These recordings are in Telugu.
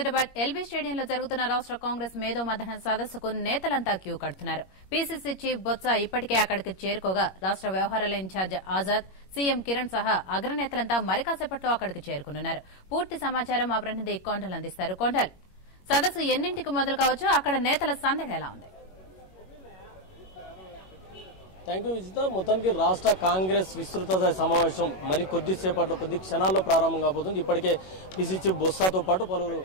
హైదరాబాద్ ఎల్బీ స్టేడియంలో జరుగుతున్న రాష్ట్ర కాంగ్రెస్ మేధో మథన సదస్సుకు నేతలంతా క్యూ కడుతున్నారు. పీసీసీ చీఫ్ బొత్స ఇప్పటికే అక్కడికి చేరుకోగా రాష్ట్ర వ్యవహారాల ఇన్ఛార్జ్ ఆజాద్, సీఎం కిరణ్ సహా అగ్రనేతలంతా మరి కాసేపట్లో అక్కడికి చేరుకున్నారు. పూర్తి సమాచారం మా ప్రతినిధి కొండల్ అందిస్తారు. కొండల్, సదస్సు ఎన్నింటికి మొదలు కావచ్చు, అక్కడ నేతల సందడి ఎలా ఉంది? Thank you Vijitha. మొత్తానికి రాష్ట్ర కాంగ్రెస్ విస్తృత సమావేశం మరి కొద్ది క్షణాల్లో ప్రారంభం కాబోతుంది. ఇప్పటికే పీసీ చీఫ్ బొత్సతో పాటు పలువురు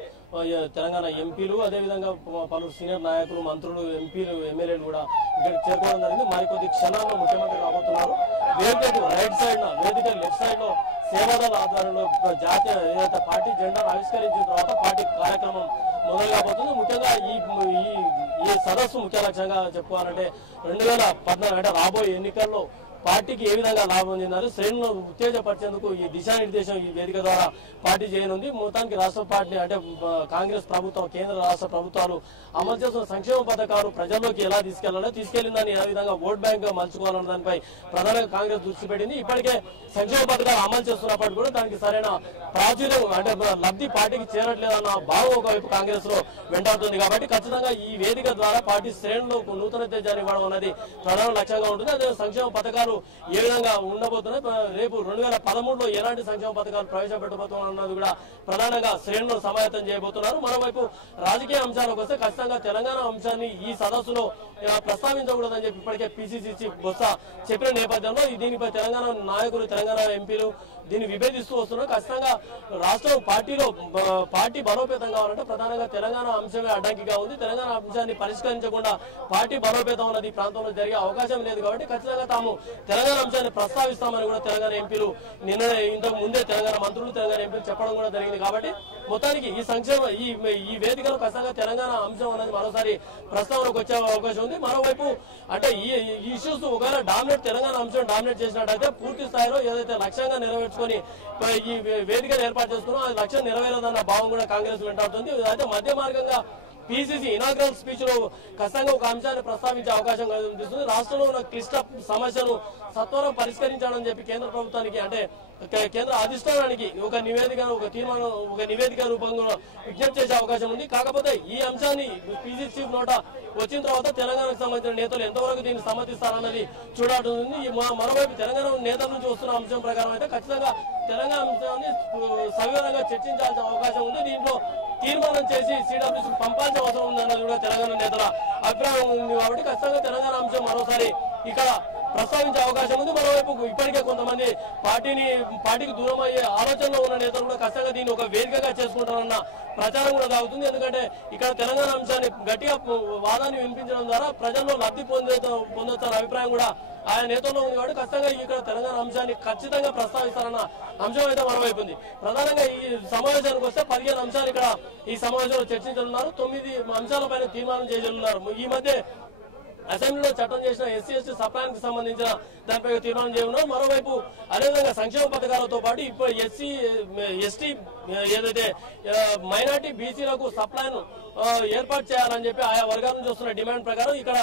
తెలంగాణ ఎంపీలు, అదేవిధంగా పలువురు సీనియర్ నాయకులు, మంత్రులు, ఎంపీలు, ఎమ్మెల్యేలు కూడా ఇక్కడికి చేరుకోవడం జరిగింది. మరి కొద్ది క్షణాల్లో ముఖ్యమంత్రి రాబోతున్నారు. వేదికకు రైట్ సైడ్ లో, వేదిక లెఫ్ట్ సైడ్ లో సేవాదళ ఆధ్వర్యంలో జాతీయ ఏదైతే పార్టీ జెండాను ఆవిష్కరించిన తర్వాత పార్టీ కార్యక్రమం మొదలు కాబోతుంది. ముఖ్యంగా ఈ సదస్సు ముఖ్య లక్ష్యంగా చెప్పుకోవాలంటే 2014 అంటే రాబోయే ఎన్నికల్లో పార్టీకి ఏ విధంగా లాభం చెందారు, శ్రేణులను ఉత్తేజపరిచేందుకు ఈ దిశానిర్దేశం ఈ వేదిక ద్వారా పార్టీ చేయనుంది. మొత్తానికి రాష్ట్ర పార్టీ అంటే కాంగ్రెస్ ప్రభుత్వం, కేంద్ర రాష్ట్ర ప్రభుత్వాలు అమలు చేస్తున్న సంక్షేమ పథకాలు ప్రజల్లోకి ఎలా తీసుకెళ్లిందని ఏ విధంగా ఓట్ బ్యాంక్ గా మలుచుకోవాలన్న దానిపై ప్రధానంగా కాంగ్రెస్ దృష్టి పెట్టింది. ఇప్పటికే సంక్షేమ పథకాలు అమలు చేస్తున్నప్పటికీ కూడా దానికి సరైన ప్రాచుర్యం అంటే లబ్ధి పార్టీకి చేరట్లేదన్న భావం ఒకవైపు కాంగ్రెస్ లో వెంటాడుతుంది. కాబట్టి ఖచ్చితంగా ఈ వేదిక ద్వారా పార్టీ శ్రేణులకు నూతన ఉత్తేజాన్ని ఇవ్వడం అనేది ప్రధాన లక్ష్యంగా ఉంటుంది. అదే సంక్షేమ పథకాలు ఏ విధంగా ఉండబోతున్నాయి, రేపు 2013లో ఎలాంటి సంక్షేమ పథకాలు ప్రవేశపెట్టబోతున్నారు అన్నది కూడా ప్రధానంగా శ్రేణులను సమాయత్తం చేయబోతున్నారు. మరోవైపు రాజకీయ అంశాలకు వస్తే ఖచ్చితంగా తెలంగాణ అంశాన్ని ఈ సదస్సులో ప్రస్తావించకూడదని చెప్పి ఇప్పటికే పీసీసీ చీఫ్ బొత్స చెప్పిన నేపథ్యంలో దీనిపై తెలంగాణ నాయకులు, తెలంగాణ ఎంపీలు దీన్ని విభేదిస్తూ వస్తున్నారు. ఖచ్చితంగా రాష్ట్రం పార్టీ బలోపేతం కావాలంటే ప్రధానంగా తెలంగాణ అంశమే అడ్డంకిగా ఉంది. తెలంగాణ అంశాన్ని పరిష్కరించకుండా పార్టీ బలోపేతం అన్నది ఈ ప్రాంతంలో జరిగే అవకాశం లేదు. కాబట్టి ఖచ్చితంగా తాము తెలంగాణ అంశాన్ని ప్రస్తావిస్తామని కూడా తెలంగాణ ఎంపీలు ఇంతకు ముందే తెలంగాణ మంత్రులు, తెలంగాణ ఎంపీలు చెప్పడం కూడా జరిగింది. కాబట్టి మొత్తానికి ఈ వేదికలో ఖచ్చితంగా తెలంగాణ అంశం అనేది మరోసారి ప్రస్తావనకు వచ్చే అవకాశం ఉంది. మరోవైపు అంటే ఈ ఇష్యూస్ ఒకవేళ తెలంగాణ అంశం డామినేట్ చేసినట్టయితే పూర్తి స్థాయిలో ఏదైతే లక్ష్యంగా నెరవేర్చుకొని ఈ వేదికను ఏర్పాటు చేసుకున్నాం అది లక్ష్యం నెరవేరదన్న భావం కూడా కాంగ్రెస్ వెంటాడుతుంది. అయితే మధ్య మార్గంగా పీసీసీ ఇనాగ్రల్ స్పీచ్ లో ఖచ్చితంగా ఒక అంశాన్ని ప్రస్తావించే అవకాశం కనిపిస్తుంది. రాష్ట్రంలో ఉన్న క్లిష్ట సమస్యను సత్వరం పరిష్కరించాలని చెప్పి కేంద్ర ప్రభుత్వానికి అంటే కేంద్ర అధిష్టానానికి ఒక నివేదిక రూపంలో విజ్ఞప్తి చేసే అవకాశం ఉంది. కాకపోతే ఈ అంశాన్ని పీసీ చీఫ్ నోట వచ్చిన తర్వాత తెలంగాణకు సంబంధించిన నేతలు ఎంతవరకు దీన్ని సమ్మతిస్తారన్నది చూడాల్సింది. మరోవైపు తెలంగాణ నేతల నుంచి వస్తున్న అంశం ప్రకారం అయితే ఖచ్చితంగా తెలంగాణ అంశాన్ని సవివరంగా చర్చించాల్సిన అవకాశం ఉంది. దీంట్లో తీర్మానం చేసి సిడబ్ల్యూసీ పంపాల్సిన అవసరం ఉందన్నది కూడా తెలంగాణ నేతల అభిప్రాయం ఉంది. కాబట్టి ఖచ్చితంగా తెలంగాణ అంశం మరోసారి ఇక్కడ ప్రస్తావించే అవకాశం ఉంది. మరోవైపు ఇప్పటికే కొంతమంది పార్టీకి దూరం అయ్యే ఆలోచనలో ఉన్న నేతలు కూడా ఖచ్చితంగా దీన్ని ఒక వేదికగా చేసుకుంటారన్న ప్రచారం కూడా సాగుతుంది. ఎందుకంటే ఇక్కడ తెలంగాణ అంశాన్ని గట్టిగా వాదాన్ని వినిపించడం ద్వారా ప్రజల్లో లబ్ధి పొందొచ్చన్న అభిప్రాయం కూడా ఆయన నేతల్లో ఉంది. కాబట్టి ఖచ్చితంగా ఇక్కడ తెలంగాణ అంశాన్ని ఖచ్చితంగా ప్రస్తావిస్తారన్న అంశం అయితే మరోవైపు ఉంది. ప్రధానంగా ఈ సమావేశానికి వస్తే 15 అంశాలు ఇక్కడ ఈ సమావేశంలో చర్చించనున్నారు. 9 అంశాలపైన తీర్మానం చేయనున్నారు. ఈ మధ్య అసెంబ్లీలో చట్టం చేసిన ఎస్సీ సప్లాన్ కి సంబంధించిన దానిపై తీర్మానం చేయనున్నారు. మరోవైపు అదేవిధంగా సంక్షేమ పథకాలతో పాటు ఇప్పుడు ఎస్సీ ఎస్టీ ఏదైతే మైనార్టీ బీసీలకు సప్లాన్ ఏర్పాటు చేయాలని చెప్పి ఆయా వర్గాల నుంచి వస్తున్న డిమాండ్ ప్రకారం ఇక్కడ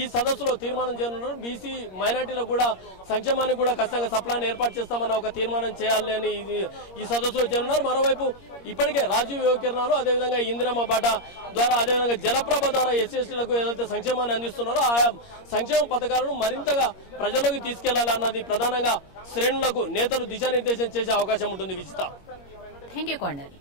ఈ సదస్సులో తీర్మానం చేయనున్నారు. బీసీ మైనార్టీలకు కూడా సంక్షేమానికి కూడా ఖచ్చితంగా సప్లాన్ ఏర్పాటు చేస్తామని ఒక తీర్మానం చేయాలి అని ఈ సదస్సులో చేయనున్నారు. మరోవైపు ఇప్పటికే రాజీవ్ యువకిరణాలు, అదేవిధంగా ఇందిరమ్మ బాట ద్వారా, అదేవిధంగా జలప్రభ ద్వారా ఎస్సీలకు ఏదైతే సంక్షేమాన్ని అందిస్తున్నారో ఆ సంక్షేమ పథకాలను మరింతగా ప్రజలకు తీసుకెళ్లాలి అన్నది ప్రధానంగా శ్రేణులకు నేతలు దిశానిర్దేశం చేసే అవకాశం ఉంటుంది. విజిత. Thank you Kondal.